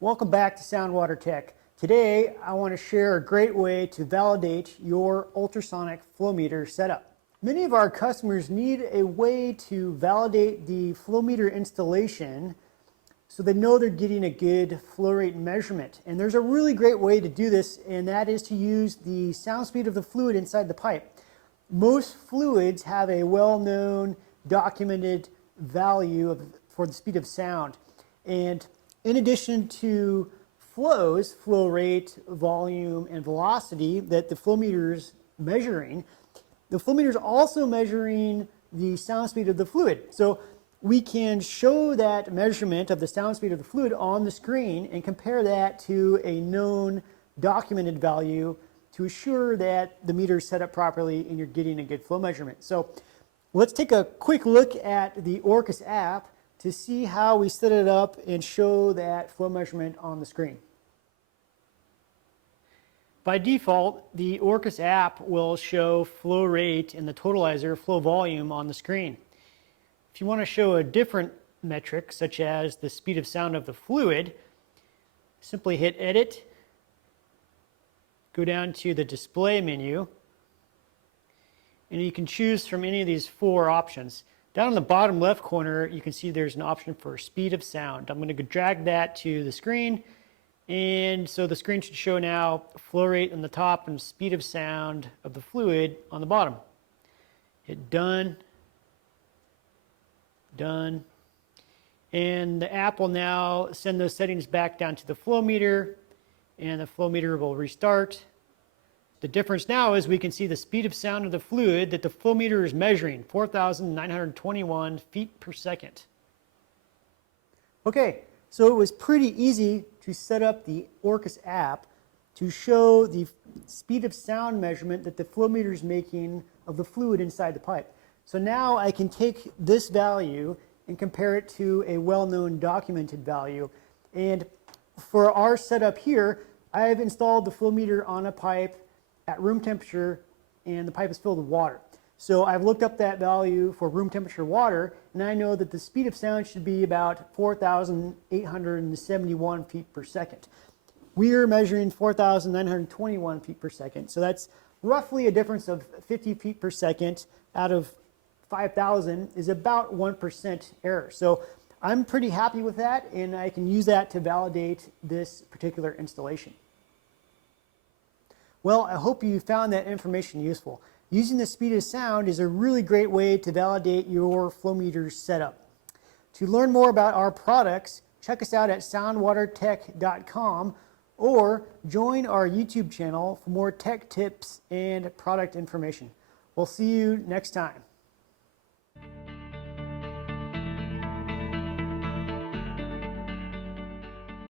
Welcome back to SoundWater Tech. Today I want to share a great way to validate your ultrasonic flow meter setup. Many of our customers need a way to validate the flow meter installation so they know they're getting a good flow rate measurement. And there's a really great way to do this, and that is to use the sound speed of the fluid inside the pipe. Most fluids have a well-known, documented value for the speed of sound. And in addition to flows, flow rate, volume, and velocity that the flow meter is measuring, the flow meter is also measuring the sound speed of the fluid. So we can show that measurement of the sound speed of the fluid on the screen and compare that to a known documented value to assure that the meter is set up properly and you're getting a good flow measurement. So let's take a quick look at the Orcas app to see how we set it up and show that flow measurement on the screen. By default, the Orcas app will show flow rate and the totalizer flow volume on the screen. If you want to show a different metric, such as the speed of sound of the fluid, simply hit Edit, go down to the Display menu, and you can choose from any of these four options. Down in the bottom left corner, you can see there's an option for speed of sound. I'm going to drag that to the screen, and so the screen should show now flow rate on the top and speed of sound of the fluid on the bottom. Hit Done, Done, and the app will now send those settings back down to the flow meter, and the flow meter will restart. The difference now is we can see the speed of sound of the fluid that the flow meter is measuring, 4,921 feet per second. Okay, so it was pretty easy to set up the Orcas app to show the speed of sound measurement that the flow meter is making of the fluid inside the pipe. So now I can take this value and compare it to a well-known documented value. And for our setup here, I've installed the flow meter on a pipe at room temperature, and the pipe is filled with water. So I've looked up that value for room temperature water, and I know that the speed of sound should be about 4,871 feet per second. We are measuring 4,921 feet per second, so that's roughly a difference of 50 feet per second out of 5,000 is about 1% error. So I'm pretty happy with that, and I can use that to validate this particular installation. Well, I hope you found that information useful. Using the speed of sound is a really great way to validate your flow meter setup. To learn more about our products, check us out at soundwatertech.com or join our YouTube channel for more tech tips and product information. We'll see you next time.